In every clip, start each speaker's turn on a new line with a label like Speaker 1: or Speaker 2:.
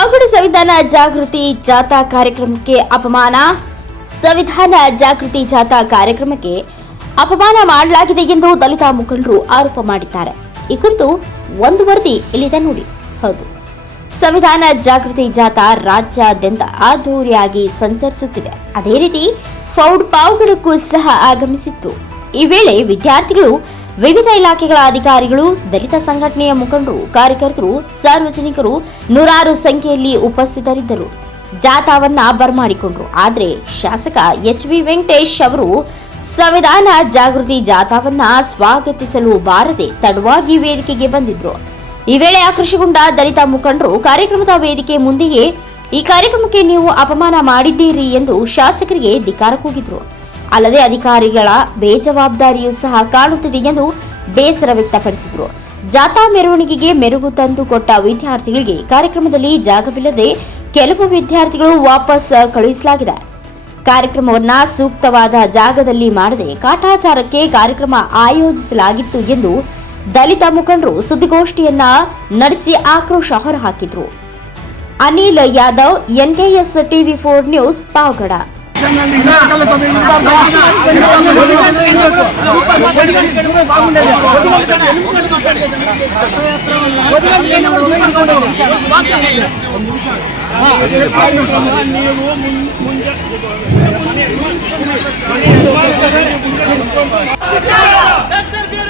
Speaker 1: ಪಾವಗಡ ಸಂವಿಧಾನ ಜಾಗೃತಿ ಜಾಥಾ ಕಾರ್ಯಕ್ರಮಕ್ಕೆ ಅಪಮಾನ. ಸಂವಿಧಾನ ಜಾಗೃತಿ ಜಾಥಾ ಕಾರ್ಯಕ್ರಮಕ್ಕೆ ಅಪಮಾನ ಮಾಡಲಾಗಿದೆ ಎಂದು ದಲಿತ ಮುಖಂಡರು ಆರೋಪ ಮಾಡಿದ್ದಾರೆ. ಈ ಕುರಿತು ಒಂದು ವರದಿ ಇಲ್ಲಿದೆ ನೋಡಿ. ಹೌದು. ಸಂವಿಧಾನ ಜಾಗೃತಿ ಜಾಥಾ ರಾಜ್ಯಾದ್ಯಂತ ಅದ್ದೂರಿಯಾಗಿ ಸಂಚರಿಸುತ್ತಿದೆ. ಅದೇ ರೀತಿ ಫೌಡ್ ಪಾವುಗಳಕ್ಕೂ ಸಹ ಆಗಮಿಸಿತ್ತು. ಈ ವೇಳೆ ವಿದ್ಯಾರ್ಥಿಗಳು ವಿವಿಧ ಇಲಾಖೆಗಳ ಅಧಿಕಾರಿಗಳು, ದಲಿತ ಸಂಘಟನೆಯ ಮುಖಂಡರು, ಕಾರ್ಯಕರ್ತರು, ಸಾರ್ವಜನಿಕರು ನೂರಾರು ಸಂಖ್ಯೆಯಲ್ಲಿ ಉಪಸ್ಥಿತರಿದ್ದರು. ಜಾಥಾವನ್ನ ಬರಮಾಡಿಕೊಂಡರು ಆದರೆ ಶಾಸಕ ಎಚ್ ವಿ ವೆಂಕಟೇಶ್ ಅವರು ಸಂವಿಧಾನ ಜಾಗೃತಿ ಜಾಥಾವನ್ನ ಸ್ವಾಗತಿಸಲು ಬಾರದೆ ತಡವಾಗಿ ವೇದಿಕೆಗೆ ಬಂದಿದ್ರು. ಈ ವೇಳೆ ಆಕರ್ಷಗೊಂಡ ದಲಿತ ಮುಖಂಡರು ಕಾರ್ಯಕ್ರಮದ ವೇದಿಕೆ ಮುಂದೆಯೇ, ಈ ಕಾರ್ಯಕ್ರಮಕ್ಕೆ ನೀವು ಅಪಮಾನ ಮಾಡಿದ್ದೀರಿ ಎಂದು ಶಾಸಕರಿಗೆ ಧಿಕಾರ ಕೂಗಿದ್ರು. ಅಲ್ಲದೆ ಅಧಿಕಾರಿಗಳ ಬೇಜವಾಬ್ದಾರಿಯೂ ಸಹ ಕಾಣುತ್ತಿದೆ ಎಂದು ಬೇಸರ ವ್ಯಕ್ತಪಡಿಸಿದರು. ಜಾಥಾ ಮೆರವಣಿಗೆಗೆ ಮೆರುಗು ತಂದು ಕೊಟ್ಟ ವಿದ್ಯಾರ್ಥಿಗಳಿಗೆ ಕಾರ್ಯಕ್ರಮದಲ್ಲಿ ಜಾಗವಿಲ್ಲದೆ ಕೆಲವು ವಿದ್ಯಾರ್ಥಿಗಳು ವಾಪಸ್ ಕಳುಹಿಸಲಾಗಿದೆ. ಕಾರ್ಯಕ್ರಮವನ್ನ ಸೂಕ್ತವಾದ ಜಾಗದಲ್ಲಿ ಮಾಡದೆ ಕಾಟಾಚಾರಕ್ಕೆ ಕಾರ್ಯಕ್ರಮ ಆಯೋಜಿಸಲಾಗಿತ್ತು ಎಂದು ದಲಿತ ಮುಖಂಡರು ಸುದ್ದಿಗೋಷ್ಠಿಯನ್ನ ನಡೆಸಿ ಆಕ್ರೋಶ ಹೊರಹಾಕಿದ್ರು. Anil Yadav, NKS TV four news, Pavagada.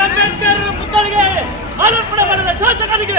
Speaker 2: Ambedkar ಪುತ್ಥಳಿಗೆ ಮಾಲಾರ್ಪಣೆ ಮಾಡಿದ ಶಾಸಕರಿಗೆ